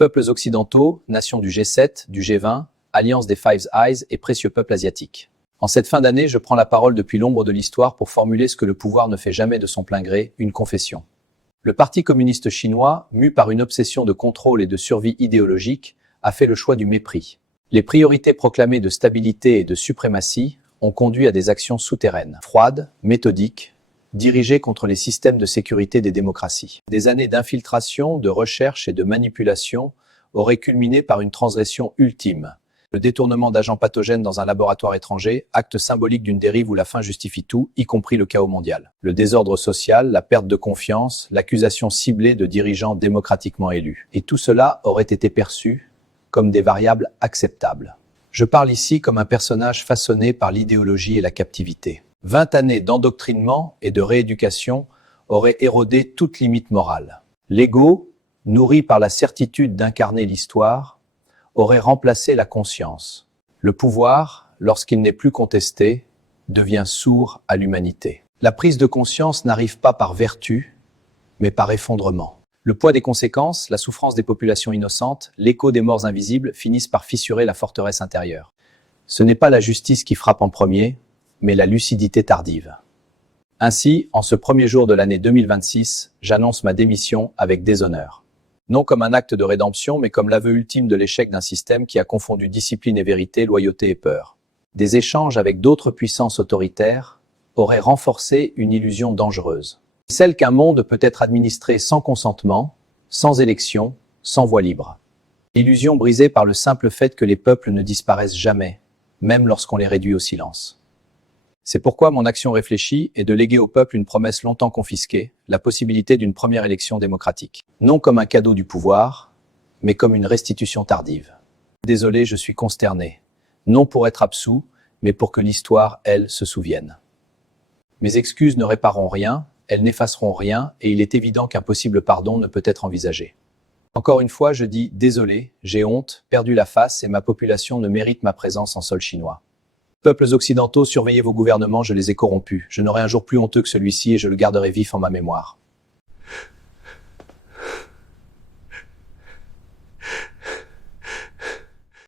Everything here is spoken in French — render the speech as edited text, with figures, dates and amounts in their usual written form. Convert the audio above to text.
Peuples occidentaux, nations du G7, du G20, alliance des Five Eyes et précieux peuples asiatiques. En cette fin d'année, je prends la parole depuis l'ombre de l'histoire pour formuler ce que le pouvoir ne fait jamais de son plein gré, une confession. Le Parti communiste chinois, mu par une obsession de contrôle et de survie idéologique, a fait le choix du mépris. Les priorités proclamées de stabilité et de suprématie ont conduit à des actions souterraines, froides, méthodiques, dirigées contre les systèmes de sécurité des démocraties. Des années d'infiltration, de recherche et de manipulation auraient culminé par une transgression ultime. Le détournement d'agents pathogènes dans un laboratoire étranger, acte symbolique d'une dérive où la fin justifie tout, y compris le chaos mondial. Le désordre social, la perte de confiance, l'accusation ciblée de dirigeants démocratiquement élus. Et tout cela aurait été perçu comme des variables acceptables. Je parle ici comme un personnage façonné par l'idéologie et la captivité. 20 années d'endoctrinement et de rééducation auraient érodé toute limite morale. L'ego, nourri par la certitude d'incarner l'histoire, aurait remplacé la conscience. Le pouvoir, lorsqu'il n'est plus contesté, devient sourd à l'humanité. La prise de conscience n'arrive pas par vertu, mais par effondrement. Le poids des conséquences, la souffrance des populations innocentes, l'écho des morts invisibles finissent par fissurer la forteresse intérieure. Ce n'est pas la justice qui frappe en premier, mais la lucidité tardive. Ainsi, en ce premier jour de l'année 2026, j'annonce ma démission avec déshonneur. Non comme un acte de rédemption, mais comme l'aveu ultime de l'échec d'un système qui a confondu discipline et vérité, loyauté et peur. Des échanges avec d'autres puissances autoritaires auraient renforcé une illusion dangereuse. Celle qu'un monde peut être administré sans consentement, sans élection, sans voix libre. Illusion brisée par le simple fait que les peuples ne disparaissent jamais, même lorsqu'on les réduit au silence. C'est pourquoi mon action réfléchie est de léguer au peuple une promesse longtemps confisquée, la possibilité d'une première élection démocratique. Non comme un cadeau du pouvoir, mais comme une restitution tardive. Désolé, je suis consterné. Non pour être absous, mais pour que l'histoire, elle, se souvienne. Mes excuses ne répareront rien, elles n'effaceront rien, et il est évident qu'un possible pardon ne peut être envisagé. Encore une fois, je dis désolé, j'ai honte, perdu la face et ma population ne mérite ma présence en sol chinois. Peuples occidentaux, surveillez vos gouvernements, je les ai corrompus. Je n'aurai un jour plus honteux que celui-ci et je le garderai vif en ma mémoire.